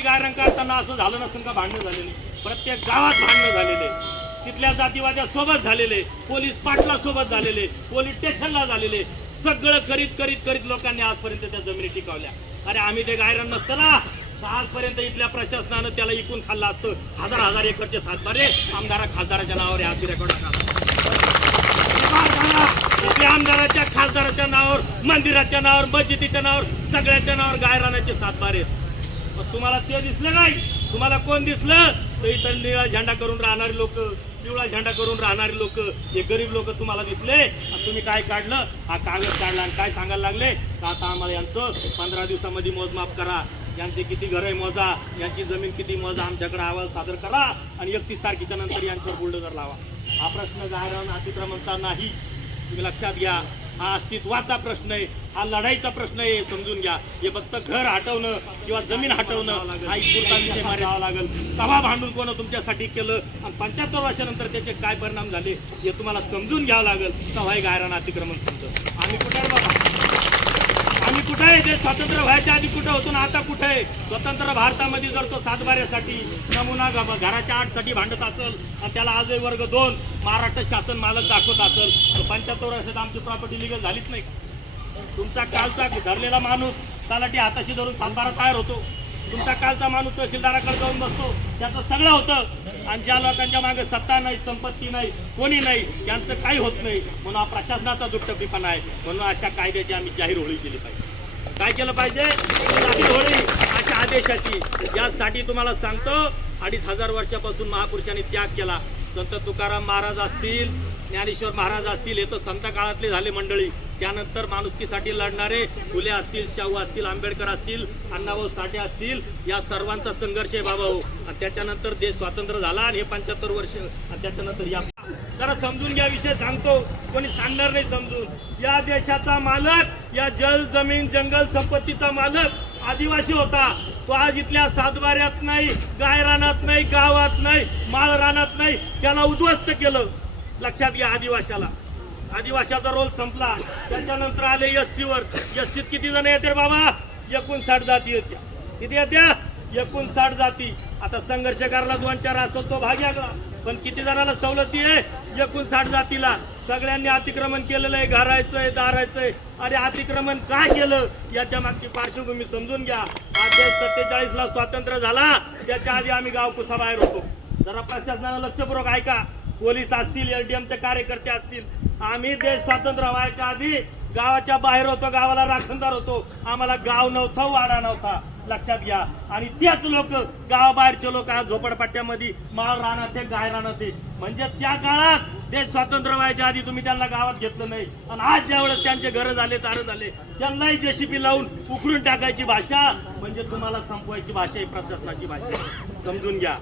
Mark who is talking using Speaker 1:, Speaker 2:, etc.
Speaker 1: ती गायरंग असं झालं नसेल का भांडणं झालेली? प्रत्येक गावात भांडणं झालेले. तिथल्या जातीवाद्या सोबत झालेले. पोलीस पाटला सोबत झालेले. पोलीस स्टेशनला झालेले. सगळं करीत करीत करीत लोकांनी आजपर्यंत त्या जमिनी टिकावल्या. अरे आम्ही ते गायरन नसतं ना. आजपर्यंत इथल्या प्रशासनानं त्याला इकून खाल्लं असतं. हजार हजार एकरचे सातबारे. आमदारा खासदाराच्या नावावर आज रेकॉर्ड आमदाराच्या खासदाराच्या नावावर मंदिराच्या नावावर मस्जिदीच्या नावावर सगळ्याच्या नावावर गायरानाचे सातबारे. आहेत तुम्हाला ते दिसलं नाही. तुम्हाला कोण दिसलं? तर इथं निळा झेंडा करून राहणारे लोक पिवळा झेंडा करून राहणारे लोक हे गरीब लोक तुम्हाला दिसले. आणि तुम्ही काय काढलं? हा कागद काढला आणि काय सांगायला लागले? का आता आम्हाला यांचं पंधरा दिवसामध्ये मोजमाप करा. यांचे किती घर आहे मोजा. यांची जमीन किती मोजा. आमच्याकडे अहवाल सादर करा. आणि एकतीस तारखेच्या नंतर यांच्यावर बुलडोजर लावा. हा प्रश्न जाहीर अतिक्रमणचा नाही. तुम्ही लक्षात घ्या हा अस्तित्वाचा प्रश्न आहे हा लढाईचा प्रश्न आहे समजून घ्या. हे फक्त घर हटवणं किंवा जमीन हटवणं हा इतपुरता विषय मारावा लागेल सभा भांडून कोण तुमच्यासाठी केलं आणि पंच्याहत्तर वर्षानंतर त्याचे काय परिणाम झाले हे तुम्हाला समजून घ्यावं लागेल. तवा गायरान अतिक्रमण समजत आम्ही कुठे आम्ही कुठं आहे? ते स्वतंत्र व्हायच्या आधी कुठं होतो ना आता कुठं आहे? स्वतंत्र भारतामध्ये जर तो सातबाऱ्यासाठी नमुना ग- घराच्या आठसाठी भांडत असेल आणि त्याला आजही वर्ग दोन महाराष्ट्र शासन मालक दाखवत असेल तर पंच्याहत्तर वर्षात आमची प्रॉपर्टी लिगल झालीच नाही. तुमचा कालचा धरलेला माणूस तलाठी हाताशी धरून सातबारा तयार होतो. तुमचा कालचा माणूस तहसीलदाराकडे जाऊन बसतो त्याचं सगळं होतं. आणि ज्या लोकांच्या मागे सत्ता नाही संपत्ती नाही कोणी नाही यांचं काही होत नाही. म्हणून हा प्रशासनाचा दुष्टपीपणा आहे. म्हणून अशा कायद्याची आम्ही जाहीर होळी केली पाहिजे. काय केलं पाहिजे? जाहीर होळी अशा आदेशाची. यासाठी तुम्हाला सांगतो अडीच हजार वर्षापासून महापुरुषांनी त्याग केला. संत तुकाराम महाराज असतील ज्ञानेश्वर महाराज असतील हे तर संत काळातले झाले मंडळी. त्यानंतर माणुसकीसाठी लढणारे फुले असतील शाहू असतील आंबेडकर असतील अण्णाभाऊ साठे असतील या सर्वांचा संघर्ष आहे बाबा हो. आणि त्याच्यानंतर देश स्वातंत्र्य झाला आणि हे पंच्याहत्तर वर्ष आणि त्याच्यानंतर या जरा समजून घ्या विषय सांगतो. कोणी सांगणार नाही समजून. या देशाचा मालक या जल जमीन जंगल संपत्तीचा मालक आदिवासी होता. तो आज इथल्या सातबाऱ्यात नाही गायरानात नाही गावात नाही माळ रानात नाही. त्याला उद्ध्वस्त केलं. लक्षात घ्या आदिवाशाला आदिवासीचा रोल संपला. त्याच्यानंतर आले एसटीवर एसटीत किती जण येते बाबा? एकोणसाठ जाती येत्या. किती येत्या? एकोणसाठ जाती. आता संघर्ष करायला दोन चार असतो तो भाग यागला पण किती जणाला सवलती आहे? एकोणसाठ जातीला. सगळ्यांनी अतिक्रमण केलेलं आहे. घरायचंय दारायचंय अरे अतिक्रमण का केलं? याच्या मागची पार्श्वभूमी समजून घ्या. आज देश सत्तेचाळीस ला स्वातंत्र्य झाला. त्याच्या आधी आम्ही गावकुसा बाहेर होतो जरा प्रशासनानं लक्षपूर्वक ऐका. पोलीस असतील एलडीएमचे कार्यकर्ते असतील आम्ही देश स्वातंत्र्य व्हायच्या आधी गावाच्या बाहेर होतो गावाला राखणदार होतो. आम्हाला गाव नव्हता वाडा नव्हता. लक्षात घ्या. आणि त्याच लोक गावाबाहेरचे लोक आज झोपडपट्ट्यामध्ये माळ राहणार ते गाय राहणार ते म्हणजे त्या काळात देश स्वातंत्र्य व्हायच्या आधी तुम्ही त्यांना गावात घेतलं नाही. आणि आज ज्यावेळेस त्यांचे घर झाले तार झाले त्यांनाही जेसीबी लावून उकळून टाकायची भाषा म्हणजे तुम्हाला संपवायची भाषा ही प्रशासनाची भाषा समजून घ्या.